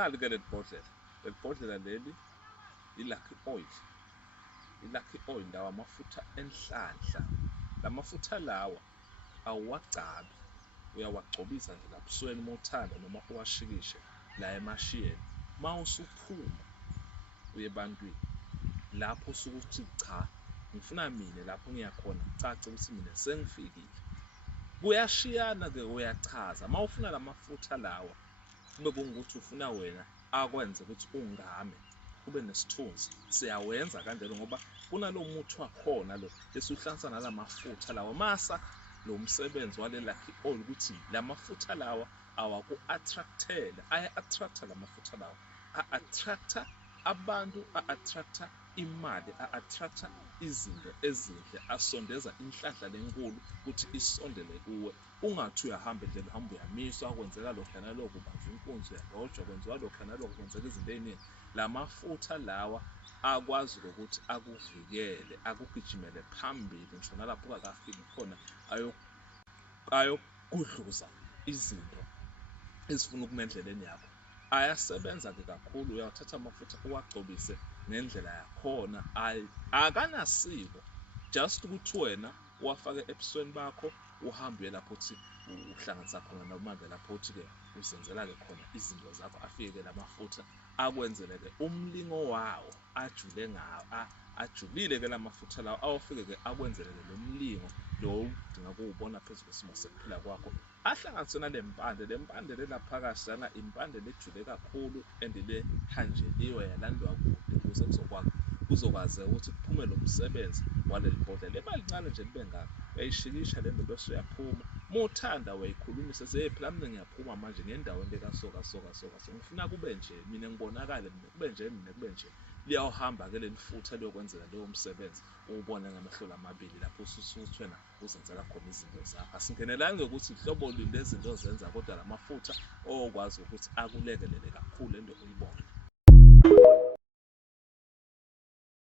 nali-ke leli bhodlela leli i-Lucky Oil. I-Lucky Oil lawa amafutha enhlanhla. Lamafutha lawa awuwagcabi, uyawagcobisa nje lapusweni mawuthanda noma uwashikishe la emashiyeni. Mawusuphuma uye ebantwini lapho usuke uthi cha, ngifuna mina lapho ngiyakhona cace ukuthi mina sengifikile. Kuyashiyana-ke, uyachaza mawufuna lamafutha lawa kube kungukuthi ufuna wena akwenze ukuthi ungame kube nesithunzi, siyawenza kanjalo ngoba kunalo muthi wakhona lo esuhlanganisa nalamafutha lawa. Masa lo msebenzi wale Lucky Oil ukuthi lamafutha lawa awaku-attractela, aya-attracta lamafutha lawa, a-attracta abantu, a-attracta imali, a-attracta izinto ezinhle, asondeza inhlanhla lenkulu ukuthi isondele kuwe. Ungathi uyahamba nje uhamba uyamiswa, kwenzeka lokho nalokho, ubanjwa inkunzi, uyalotshwa, kwenziwa lokho nalokho, kwenzeka izinto ey'ningi. Lamafutha lawa akwazi ukuthi akuvikele, akugijimele phambili ngisho nalapho ungakafiki khona ayokudluza izinto ezifuna ukuma endleleni yakho. Ayasebenza-ke kakhulu, uyawathatha amafutha uwagcobise ngendlela yakhona, akanasiko, just ukuthi wena uwafake ebusweni bakho, uhambe uye lapho uthi uhlanganisa khona noma-ke lapho uthi-ke uzenzela-ke khona izinto zakho. Afike-ke lamafutha akwenzele-ke umlingo wawo, ajule ngawo, ajulile-ke lamafutha lawo, awufike-ke akwenzele-ke lo mlingo lo udinga kuwubona phezu kwesimo sekuphila kwakho. Ahlanganiswe nale mpande, le mpande le laphakathi lana impande lejule kakhulu and lehanjeliwe yalandwa kude ukuze kuzokwazi ukuthi kuphume lo msebenzi waleli bhodlela. Imalincane nje libe ngaka, uyayishikisha le nto bese uyaphuma. Muthanda uyayikhulumisa phela mina ngiyaphuma manje ngendaweni lekasoka soka. Ngifuna kube nje, mina ngibonakale, mina kube nje, mina kube nje. Liyawuhamba-ke leli futha liyokwenzela leyo msebenzi, uwubone ngamehlo lamabili lapho usuthwena uzenzela khona izinto zakho. Asingenelanga ukuthi hlobo lini lezinto ozenza, kodwa lamafutha okwazi ukuthi akulekelele kakhulu lento uyibone.